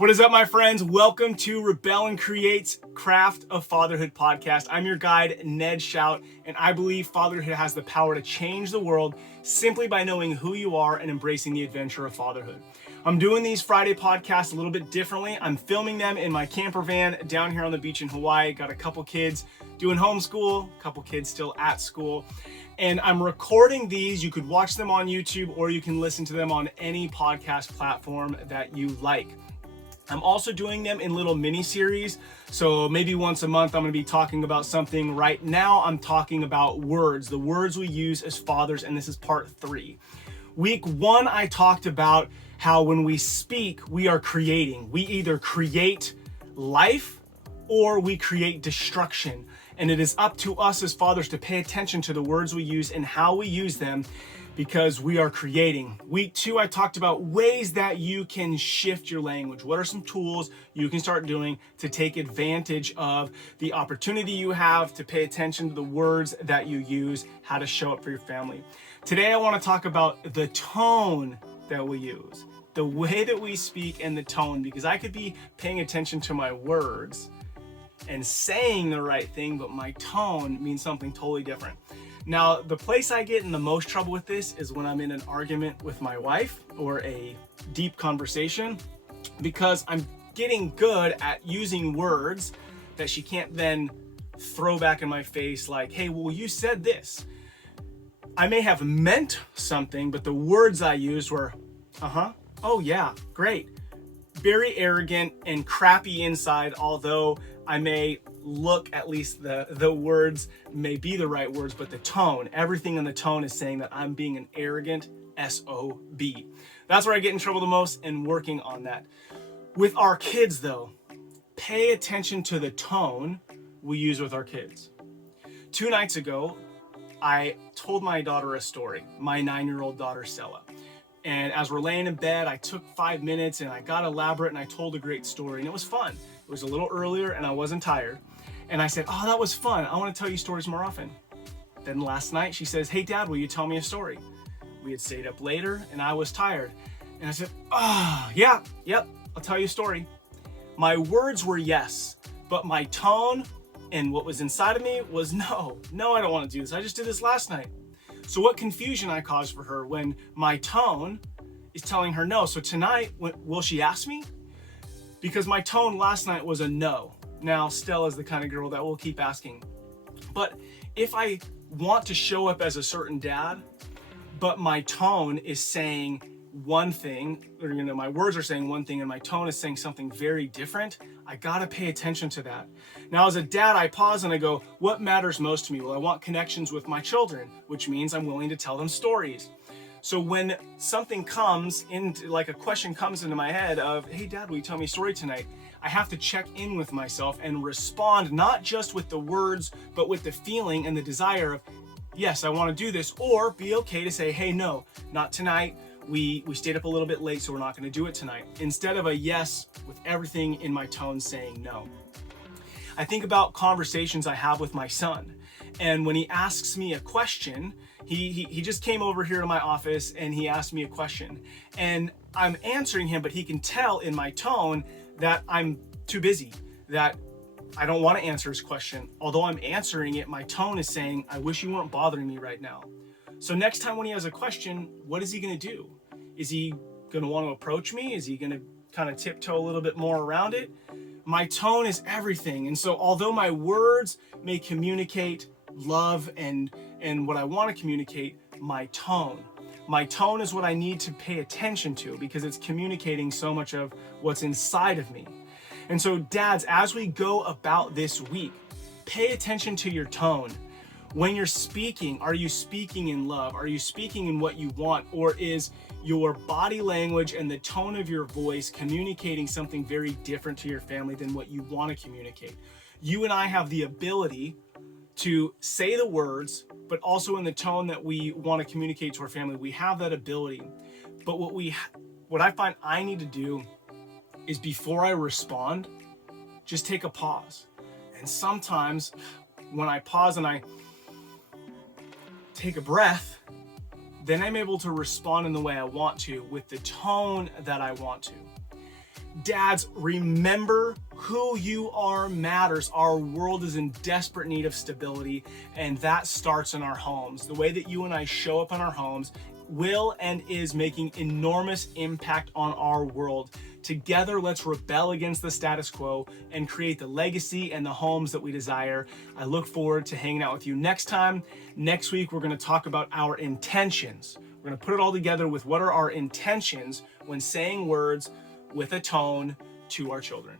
What is up, my friends? Welcome to Rebel and Create's Craft of Fatherhood podcast. I'm your guide, Ned Shout, and I believe fatherhood has the power to change the world simply by knowing who you are and embracing the adventure of fatherhood. I'm doing these Friday podcasts a little bit differently. I'm filming them in my camper van down here on the beach in Hawaii. Got a couple kids doing homeschool, a couple kids still at school. And I'm recording these. You could watch them on YouTube or you can listen to them on any podcast platform that you like. I'm also doing them in little mini series. So maybe once a month, I'm going to be talking about something. Right now, I'm talking about words, the words we use as fathers. And this is part 3. Week 1, I talked about how when we speak, we are creating. We either create life or we create destruction. And it is up to us as fathers to pay attention to the words we use and how we use them, because we are creating. Week 2, I talked about ways that you can shift your language. What are some tools you can start doing to take advantage of the opportunity you have to pay attention to the words that you use, how to show up for your family. Today, I want to talk about the tone that we use, the way that we speak and the tone, because I could be paying attention to my words and saying the right thing, but my tone means something totally different. Now, the place I get in the most trouble with this is when I'm in an argument with my wife or a deep conversation, because I'm getting good at using words that she can't then throw back in my face like, hey, well, you said this. I may have meant something, but the words I used were, oh yeah, great. Very arrogant and crappy inside, although I may look, at least the words may be the right words, but the tone, everything in the tone is saying that I'm being an arrogant SOB. That's where I get in trouble the most, and working on that. With our kids though, pay attention to the tone we use with our kids. 2 nights ago, I told my daughter a story, my 9-year-old daughter, Stella. And as we're laying in bed, I took 5 minutes and I got elaborate and I told a great story, and it was fun. It was a little earlier and I wasn't tired. And I said, oh, that was fun. I want to tell you stories more often. Then last night she says, hey Dad, will you tell me a story? We had stayed up later and I was tired. And I said, yep, I'll tell you a story. My words were yes, but my tone and what was inside of me was no, I don't want to do this. I just did this last night. So what confusion I caused for her when my tone is telling her no. So tonight, will she ask me? Because my tone last night was a no. Now, Stella's the kind of girl that will keep asking. But if I want to show up as a certain dad, but my tone is saying one thing, or my words are saying one thing and my tone is saying something very different, I gotta pay attention to that. Now, as a dad, I pause and I go, what matters most to me? Well, I want connections with my children, which means I'm willing to tell them stories. So when something comes into, like a question comes into my head of, hey Dad, will you tell me a story tonight? I have to check in with myself and respond, not just with the words, but with the feeling and the desire of, yes, I want to do this, or be okay to say, hey, no, not tonight. We stayed up a little bit late, so we're not going to do it tonight. Instead of a yes with everything in my tone saying no. I think about conversations I have with my son. And when he asks me a question, he just came over here to my office and he asked me a question. And I'm answering him, but he can tell in my tone that I'm too busy, that I don't want to answer his question. Although I'm answering it, my tone is saying, I wish you weren't bothering me right now. So next time when he has a question, what is he going to do? Is he going to want to approach me? Is he going to kind of tiptoe a little bit more around it? My tone is everything. And so although my words may communicate love and what I want to communicate, my tone is what I need to pay attention to, because it's communicating so much of what's inside of me. And so dads, as we go about this week, pay attention to your tone. When you're speaking, are you speaking in love? Are you speaking in what you want? Or is your body language and the tone of your voice communicating something very different to your family than what you want to communicate? You and I have the ability to say the words, but also in the tone that we want to communicate to our family. We have that ability. But what I find I need to do is, before I respond, just take a pause. And sometimes when I pause and I take a breath, then I'm able to respond in the way I want to, with the tone that I want to. Dads, remember who you are matters. Our world is in desperate need of stability, and that starts in our homes. The way that you and I show up in our homes will and is making enormous impact on our world. Together, let's rebel against the status quo and create the legacy and the homes that we desire. I look forward to hanging out with you next time. Next week, we're going to talk about our intentions. We're going to put it all together with what are our intentions when saying words with a tone to our children.